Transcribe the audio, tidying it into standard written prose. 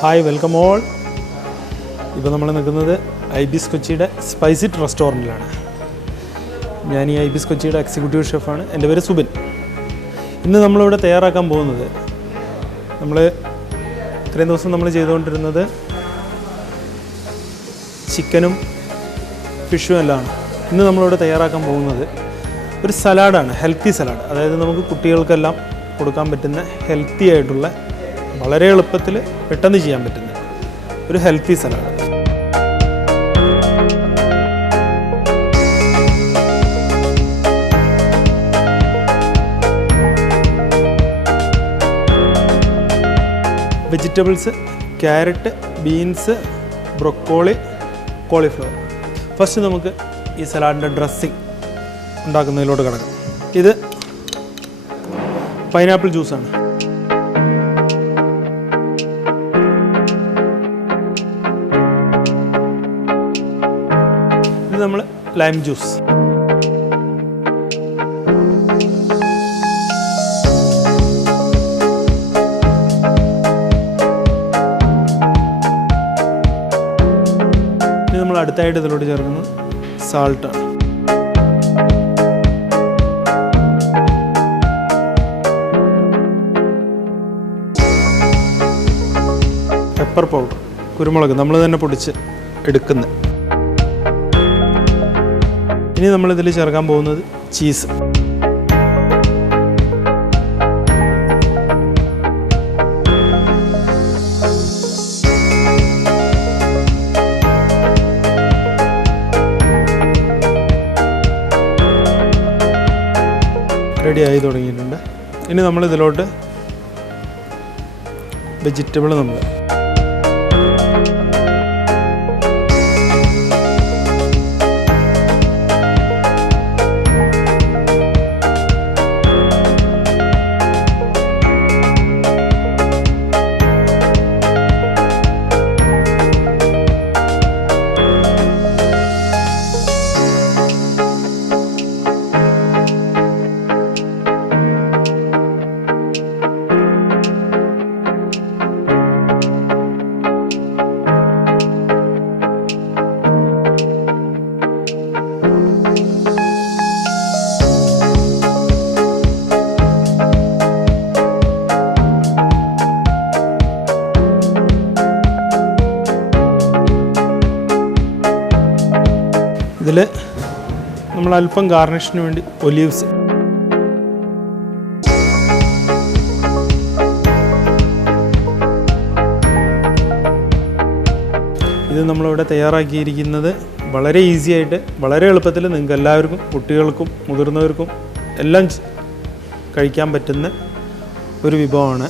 Hi welcome all. ഇപ്പോൾ നമ്മൾ നിൽക്കുന്നത് ഐബിസ് കൊച്ചിയുടെ സ്പൈസിറ്റ് റെസ്റ്റോറൻറ്റിലാണ്. ഞാൻ ഈ ഐബിസ് കൊച്ചിയുടെ എക്സിക്യൂട്ടീവ് ഷെഫാണ്. എൻ്റെ പേര് സുബിൻ. ഇന്ന് നമ്മളിവിടെ തയ്യാറാക്കാൻ പോകുന്നത്, ഇത്രയും ദിവസം നമ്മൾ ചെയ്തുകൊണ്ടിരുന്നത് ചിക്കനും ഫിഷും എല്ലാമാണ്. ഇന്ന് നമ്മളിവിടെ തയ്യാറാക്കാൻ പോകുന്നത് ഒരു സലാഡാണ്, ഹെൽത്തി സലാഡ്. അതായത് നമുക്ക് കുട്ടികൾക്കെല്ലാം കൊടുക്കാൻ പറ്റുന്ന ഹെൽത്തി ആയിട്ടുള്ള, വളരെ എളുപ്പത്തിൽ പെട്ടെന്ന് ചെയ്യാൻ പറ്റുന്ന ഒരു healthy salad. Vegetables: carrot, beans, broccoli, cauliflower. First നമുക്ക് ഈ സലാഡിൻ്റെ ഡ്രസ്സിങ് ഉണ്ടാക്കുന്നതിലോട്ട് കിടക്കാം. ഇത് പൈനാപ്പിൾ ജ്യൂസാണ്. ഇത് നമ്മൾ ലൈം ജ്യൂസ്. ഇത് നമ്മൾ അടുത്തായിട്ട് ഇതിലോട്ട് ചേർക്കുന്നത് സാൾട്ടാണ്. പെപ്പർ പൗഡർ, കുരുമുളക് നമ്മൾ തന്നെ പൊടിച്ച് എടുക്കുന്നത്. ഇനി നമ്മളിതിൽ ചേർക്കാൻ പോകുന്നത് ചീസ്. റെഡി ആയി തുടങ്ങിയിട്ടുണ്ട്. ഇനി നമ്മളിതിലോട്ട് വെജിറ്റബിൾ നമ്മൾ ഇതിൽ നമ്മൾ അല്പം ഗാർണിഷിന് വേണ്ടി ഒലീവ്സ്. ഇത് നമ്മളിവിടെ തയ്യാറാക്കിയിരിക്കുന്നത് വളരെ ഈസി ആയിട്ട്, വളരെ എളുപ്പത്തിൽ നിങ്ങൾക്ക് എല്ലാവർക്കും, കുട്ടികൾക്കും മുതിർന്നവർക്കും എല്ലാം കഴിക്കാൻ പറ്റുന്ന ഒരു വിഭവമാണ്.